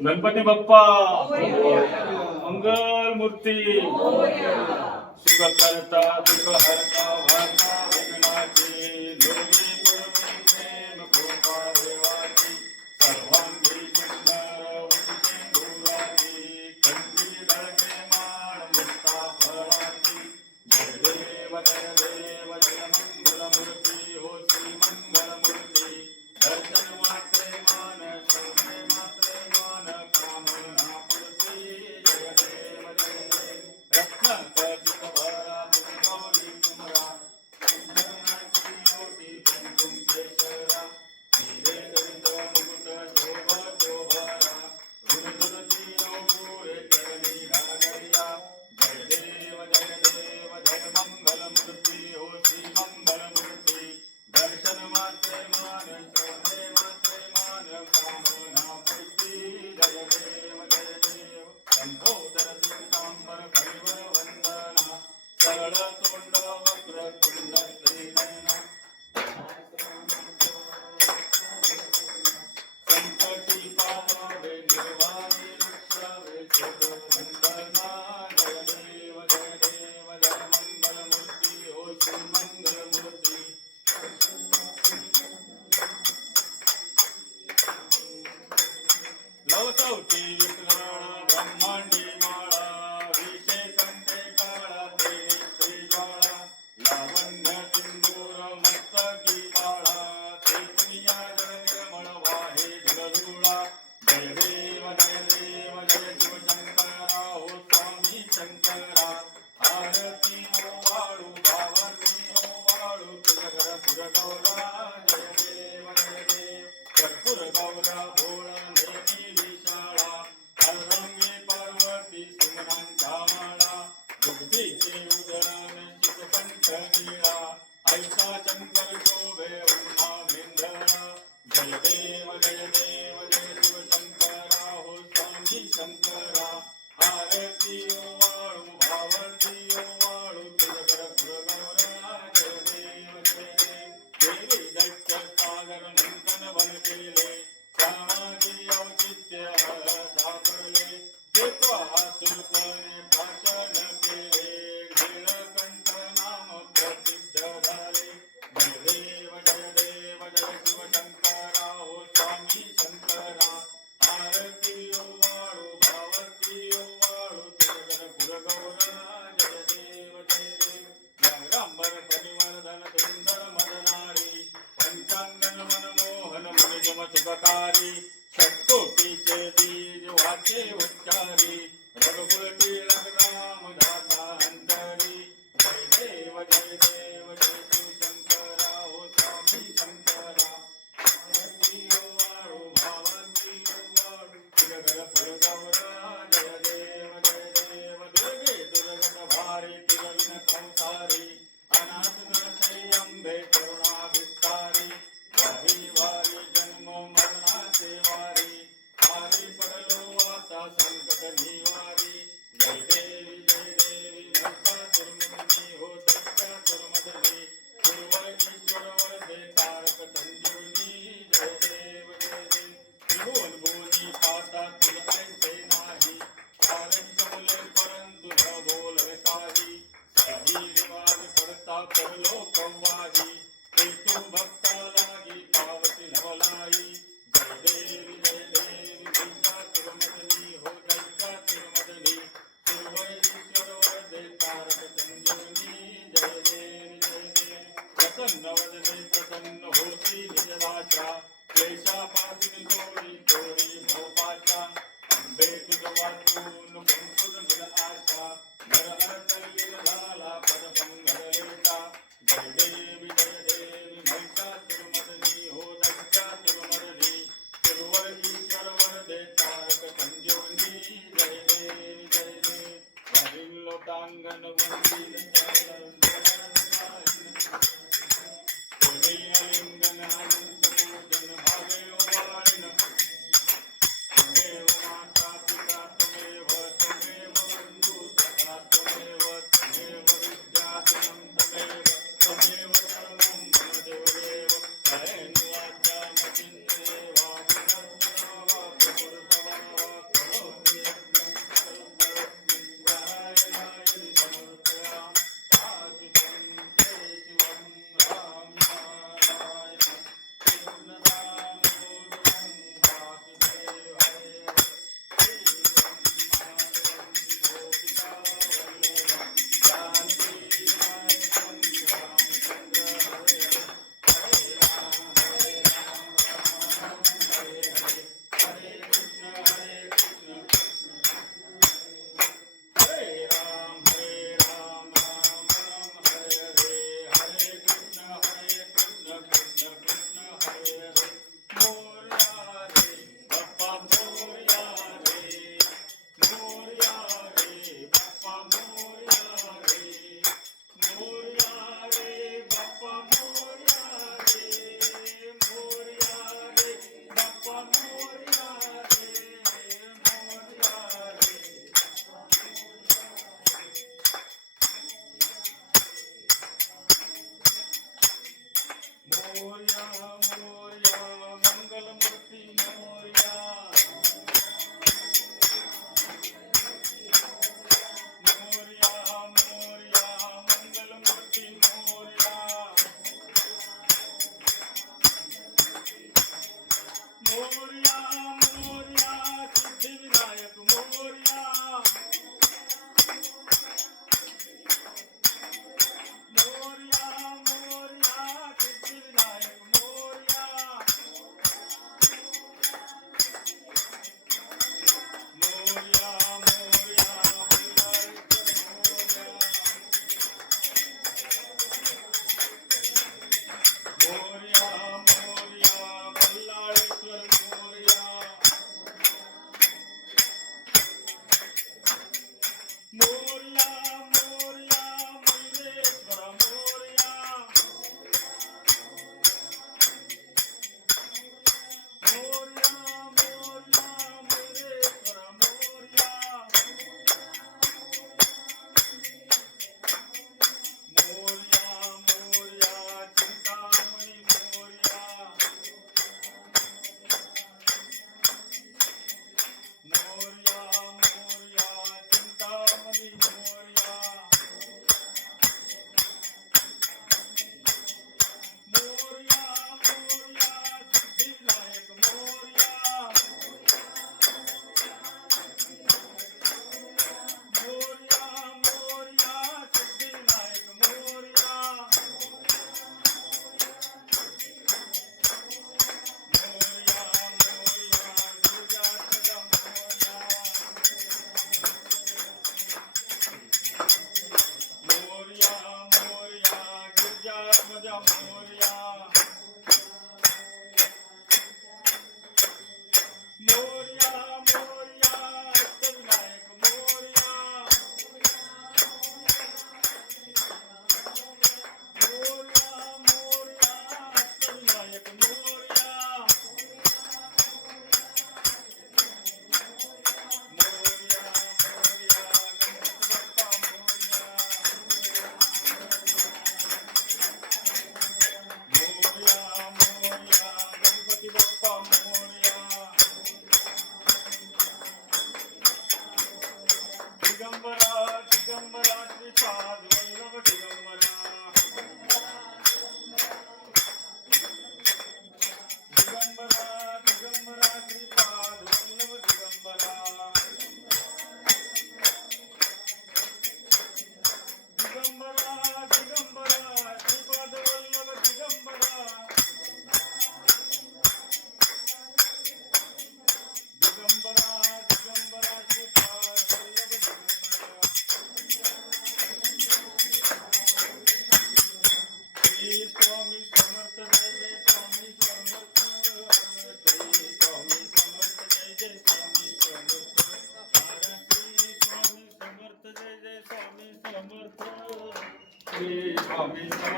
गणपती बाप्पा मंगल मूर्ती सुख करता दुःख हरता वार्ता विघ्नाची देवी पूर्वी प्रेम कृपा देवाची सर्वांगी सुंदर सिंधुराची कंठी धडके मान मुक्ता फळाची जय देव जय मंगल मूर्ती हो श्री मंगल मूर्ती दर्शन मात्रे मान शोभे मात्रे मान कामना पूर्ती जय देव रत्नांकित भरा तुम गौरी तुमरा सुंदरनाची मोठी कुंकुम केशरा हिरे दंत मुकुट शोभा शोभरा रुंदुरती नवपुरे चरणी घागरिया जय देव जय मंगल मूर्ती हो श्री मंगल मूर्ती दर्शन मात्रे मान शोभे मात्रे मान कामना पूर्ती जय देव संतोदर पीतांबर कैवर वंदना सरळ तोंड वक्र कुंड श्रीनयना संकटी पावावे निर्वाणी रक्षावे शोभो वंदना जय देव जय मंगल मूर्ती हो श्री मंगल मूर्ती लवचौटी विक्राळा ब्रह्मांडी माळा विषे कंठे काळा त्रिनेत्री ज्वाळा लावण्य सिंदूर मस्तकी बाळा चैतन्या जल निर्मळ वाहे धुळधुळा जय देव जय शिवशंकरा हो स्वामी शंकरा आरती ओवाळू भावती ओवाळू तुझगर पुरगौरा जय देव कर्पूर गौरा भोळा नेमी विशाळा अलरंगी पार्वती सुमनांचा माळा दुग्धीचे उदळण शिवकंठ नीळा ऐसा शंकर शोभे उन्हावेंद्रा जय देव जय शिवशंकरा हो स्वामी शंकरा आरती ओवाळू भावती ओवाळू तुझगर पुरगौरा जय देव देवी दैत्य सागर मंथन वन केले श्यामाजी औचित्य सापडले शुल्कने भाषण केले नीलकंठ नाम प्रसिद्ध झाले जय देव जय शिवशंकरा हो स्वामी शंकरा आरती ओवाळू भावती ओवाळू तुझगर पुरगौरा जय देव जगरांबर परिवर्धन सुंदर मदनारी पंचांगन मनमोहन मुनिगम सुखकारी षट्कोटीचे बीज वाचे उच्चारी रघुकुलती रघुराम दासा अंतरी जय देव जय शिवशंकरा हो स्वामी शंकरा आरती ओवाळू भावती ओवाळू तुझगर पुरगौरा जय देव दुर्गे दुर्गत भारी तुझविन संसारी अनाथ गणशयी अंबे करुणाभिसारी वारी वारी जन्म मरणाचे वारी वारी पडलो आता संकट निवारी जय देवी महिषासुरमर्दिनी हो दैत्यासुरमर्दिनी पूर्व ईश्वर वरदे तारक संजीवनी जय देव त्रिभुवन भुवनी पाता तुझ ऐसे नाही कारण जमले परंतु न बोलवे काही सही रिवाज पडता करलो कव्वाही तू भक्ता लागी पावती नवलाई जय देवी महिषासुरमर्दिनी हो दैत्यासुरमर्दिनी पूर्व ईश्वर वरदे तारक संजीवनी जय देवी प्रसन्न वदने प्रसन्न होती निजलाशा क्लेशापासून सोडी तोडी भवपाशा अंबे तुझ वाचून पंकुल मिळ आशा नर अडकलील झाला पदपंगलेचा जय देवी महिषासुरमर्दिनी हो दैत्यासुरमर्दिनी पूर्व ईश्वर वरदे तारक संजीवनी जय देवी हरिल लोटांगण वंदील लिंगन अनंत पूजन भावे ओवाळण त्वमेव माता पिता त्वमेव बंधू सखा त्वमेव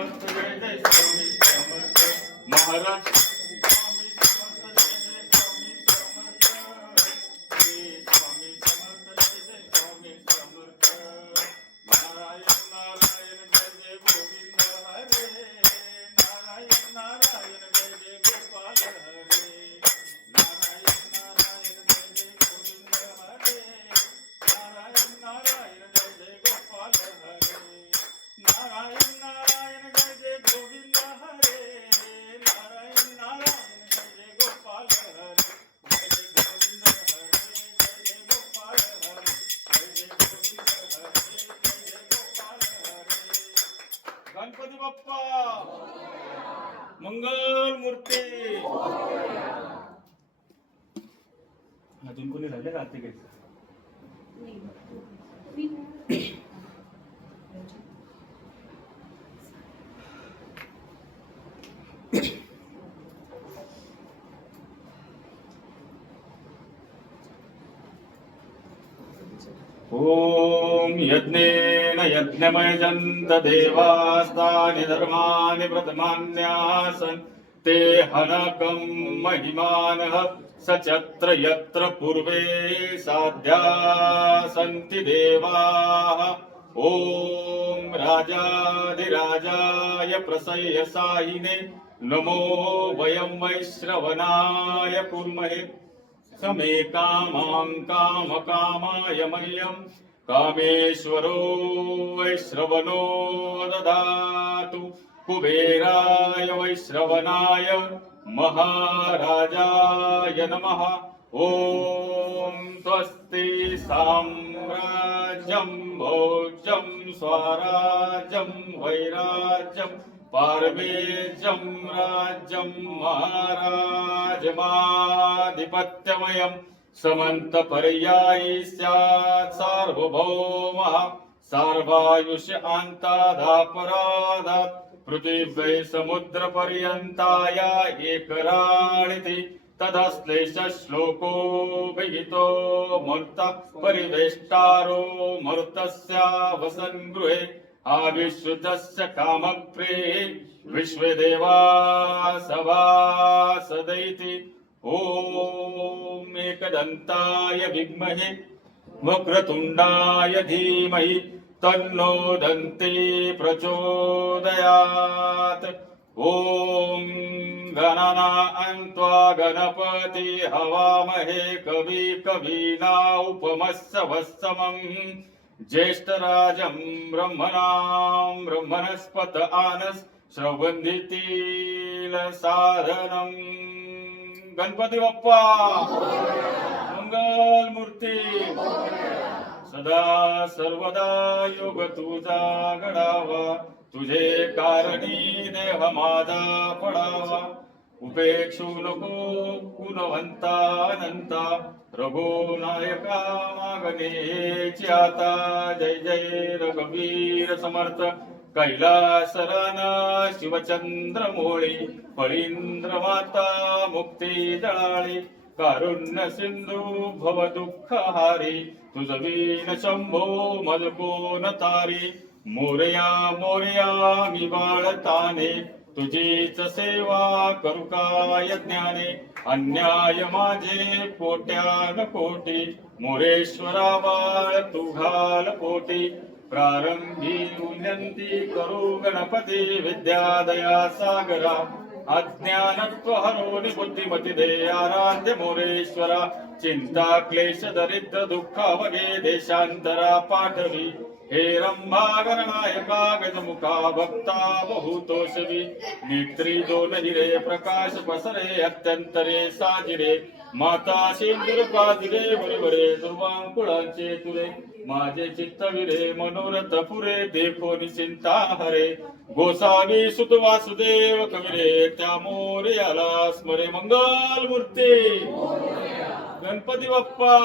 समर्थ जय जय स्वामी समर्थ महाराज स्वामी समर्थ जय जय स्वामी समर्थ स्वामी समर्थ जय जय स्वामी समर्थ नारायण नारायण जय जय गोविंद हरे नारायण नारायण जय जय गोपाल हरे नारायण नारायण जय जय गोविंद हरे नारायण नारायण जय जय गोपाल हरे नारायण नारायण जय जय गोविंद हरे नारायण नारायण जय जय गोपाल हरे जय जय गोविंद हरे जय जय गोपाल हरे जय जय गोविंद हरे जय जय गोपाल हरे गणपती बाप्पा मंगल मूर्ती अजून कोणी राहिले का ते ओम यज्ञेन यज्ञमयजन्त देवास्तानि धर्माणि व्रतमान्यासन् ते हनकं महिमानः सचत्र यत्र पूर्वे साध्या सन्ति देवाः ओम राजाधिराजाय प्रसय्यसायिने नमो वयं वैश्रवणाय कुर्महे समे कामां कामकामाय मह्यं कामेश्वरो वैश्रवणो ददातु कुबेराय वैश्रवणाय महाराजाय नमः ओम स्वस्ति साम्राज्यं भोज्यं स्वराज्यं वैराज्यं पारमेज्यं राज्यं महाराजमाधिपत्यमयं समन्तपर्यायी स्यात् सार्वभौमः सार्वायुष्यान्तादापराधात् पृथिव्यै समुद्रपर्यन्ताय एकराळिति तदश्लेषश्लोको विहितो मर्त परिवेष्टारो मर्तस्य वसन् गृहे आविश्रुतस्य कामप्रिये विश्वदेवा सभासदैति ओम एकदन्ताय विद्महे वक्रतुण्डाय धीमहि तन्नो दन्ती प्रचोदयात् ओम गणनां त्वा गणपति हवामहे कवीना उपमस्य वत्समम् ज्येष्ठराजं ब्रह्मणस्पत आनस् श्रवन्दितील साधनं गणपती बाप्पा मंगल मूर्ती सदा सर्वदा योग तुझा घडावा तुझे कारणी देह माझा पडावा उपेक्षू नको गुणवंता अनंता रघुनायका मागणेची आता जय जय रघुवीर समर्थ कैलासरान शिवचंद्र मोळी फळींद्र माता मुक्ती दळाळी कारुण्य सिंधू भव दुःख हारी तुझ वीण शंभो मज कोण तारी मोरया मोरया मी बाळताने तुझीच सेवा करू काय ज्ञाने अन्याय माझे कोट्यान कोटी मोरेश्वरा बाळ तू घाल पोटी प्रारंभी विनंती करू गणपती विद्यादया सागरा अज्ञानत्व हरोनि बुद्धिमती दे आराध्य मोरेश्वरा चिंता क्लेश दरिद्र दुःख अवघे देशांतरा पाठवी हे रंभा गणनायका गजमुखा भक्ता बहुतोषवी नेत्री दोन हिरे प्रकाश पसरे अत्यंतरे साजिरे माता सिंदूर पाजिरे बरोबरे दुर्वांकुळांचे तुरे माझे चित्तविरे मनोरथ पुरे देखो निचिंता हरे गोसावी सुत वासुदेव कविरे त्या मोरयाला स्मरे मंगल मूर्ती गणपती बाप्पा